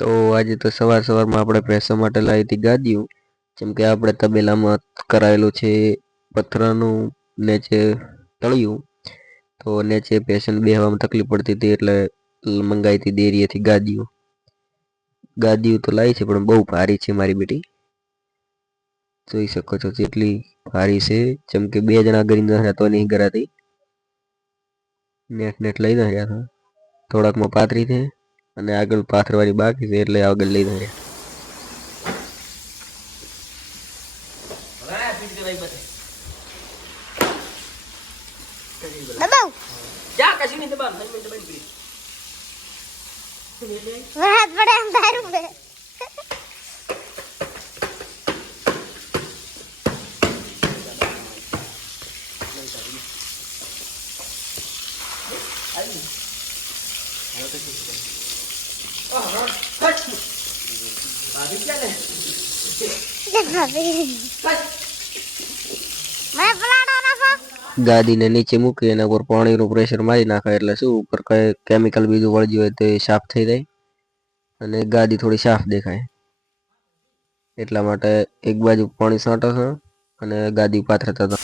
તો આજે તો સવારમાં આપણે ભેંસો માટે લાવી હતી ગાદીઓ, જેમ કે આપણે તબેલામાં કરાયેલું છે પથરાનું નીચે તળિયું, તો નીચે ભેંસોને બેસવામાં તકલીફ પડતી હતી એટલે મંગાવી હતી ડેરીએથી ગાદીઓ. ગાદીઓ તો લાવી છે પણ બહુ ભારી છે મારી બેટી, જોઈ શકો છો જેટલી ભારી છે. જેમ કે 2 જણા ગરીને રહ્યા તો નહીં ગરાતી, નેટ લઈ રહ્યા હતા. થોડાકમાં પાથરી છે અને આગળ પાથરવાની બાકી છે એટલે આગળ લઈ રહ્યા. ગાદીને નીચે મૂકી એના ઉપર પાણીનું પ્રેશર મારી નાખે એટલે શું ઉપર કઈ કેમિકલ બીજું વળગ્યું હોય તો એ સાફ થઈ જાય અને ગાદી થોડી સાફ દેખાય. એટલા માટે એક બાજુ પાણી છાંટો છો અને ગાદી પાથરતા હતા.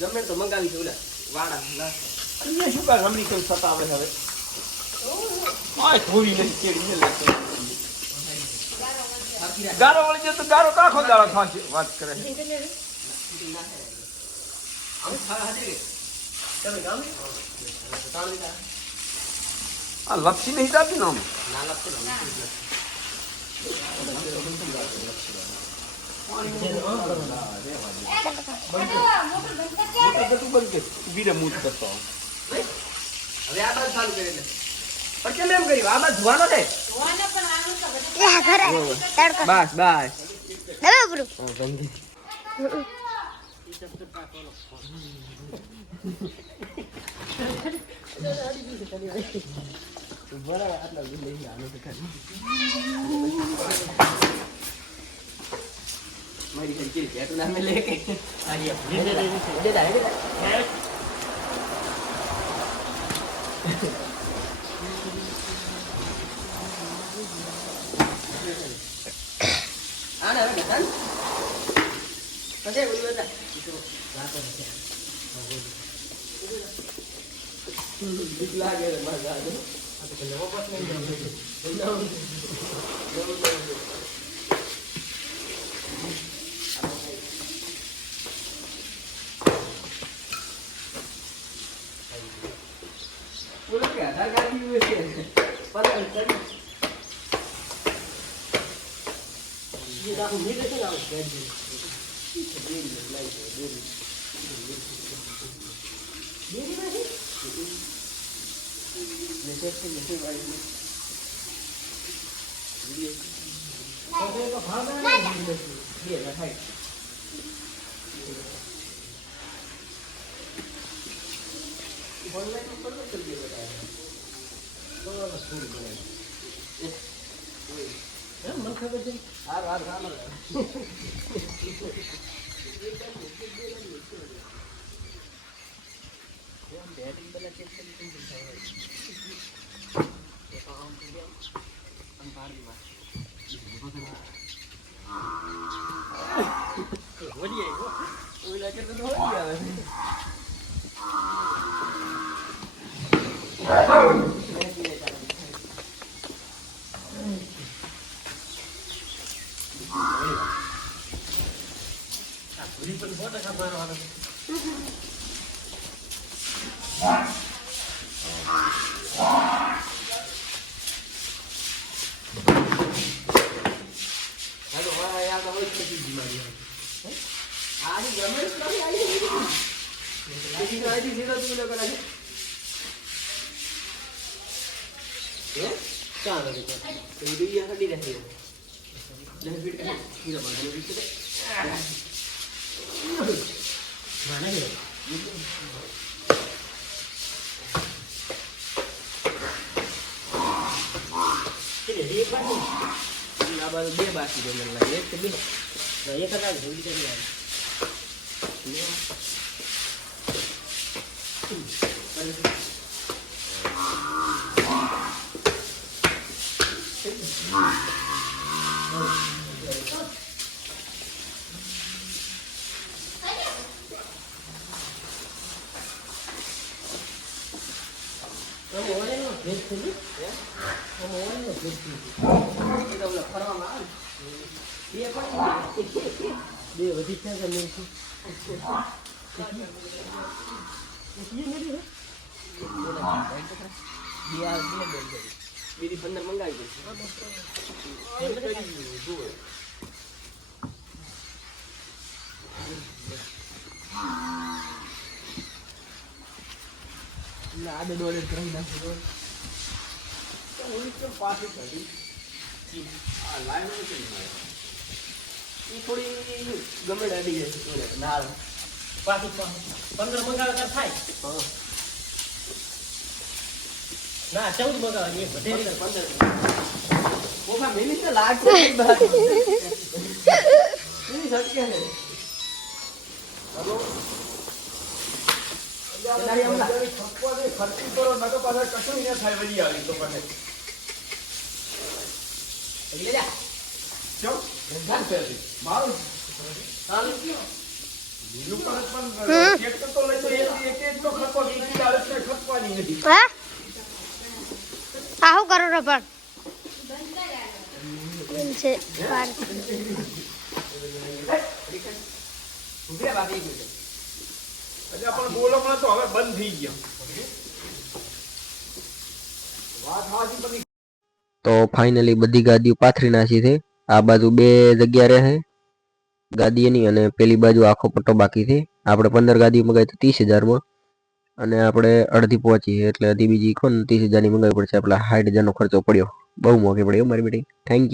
ગમે તો મંગાવી છે ઓલા વાડા અહીંયા શું કા રમી કેમ સતાવે હવે આ થોડી નથી કેડી ને ગારો વળી જતો ગારો કાખો ગારો થાશે વાત કરે આમ ખાવા દે તમે ગામ આ લપસી નહીં જાતી ને આમ ના લપસી બસ મારી ઘંટી છે તો નામે લેકે આયા દે દે આના રે ગન કસે બોલ્યો તા રાતો છે બીક લાગે રે મારા આ તો નવો પાસ નહીં बोलो क्या आधार कार्ड की वजह से पता नहीं ये दाखव मी देते ना उसके देरी लाइट देरी नहीं जैसे वाली वीडियो तो भाग ना ये ना है ऑनलाइन ऊपर में चल गया बेटा तो स्कूल में ये मन खबर से हार खाना ये बैटिंग वाला चेक कर तुम दिखाओ ये काम कर दिया अंपार की बात हो गया वो लेकर तो हो गया पूरी पर बहुत अच्छा मार वाला हेलो भाई यार तो बहुत अच्छी बीमारी है आज जमन कभी आई है આજી સીધો તું ન કરાય હે ચાલ હવે તો એ બીજી હડી રહી જને ફીટ કરે હીરો બાંધો ફીટ કરે માને કે એક બાકી આ બાજુ બે બાકી છે મને લાગે એક કે બે એક જ આવી જલ્દી કરી આવે બીજી 15 મંગાવી આડે ડોલે કરી નાખ્યો તો પાછી કરી આ લાઈન નથી મારે એ થોડી ગમે અડી જાય છે નાળ પાછી 15 મંગાવે તો થાય હા ના 14 મંગાવવાની એક બધે 15 ઓખા મિનિટ તો લાગશે બહાર એની સટકે ને હલો દાડી આમ છપ્પો દે ખર્ચી કરો નકો પાછા કશું ન થાય વળી આવી તો મને એટલે જા ચો ગંગાન પેલી મારું ચાલ લીલું પર પણ ચેક તો લઈ તો એક એક તો ખર્ચો કી ચાલે છે ખર્ચવાની નથી હા આહુ કરો રો પણ છે પાર ઉભરે બાકી ગયો અજા પણ બોલમણો તો હવે બંધ થઈ ગયો વાત હાજી બની તો ફાઇનલી બધી ગાદીઓ પાથરી નાખી છે આ બાજુ બે જગ્યા રહે ગાદીની અને પેલી બાજુ આખો પટ્ટો બાકી છે આપણે 15 ગાદી મગાવી તો 30,000 માં અને આપણે અડધી પહોંચી એટલે અડધી બીજી કોણ 30,000 ની મંગાવી પડશે એટલે 60,000 નો ખર્ચો પડ્યો બહુ મોંઘી પડ્યો મારી બેટી થેન્ક યુ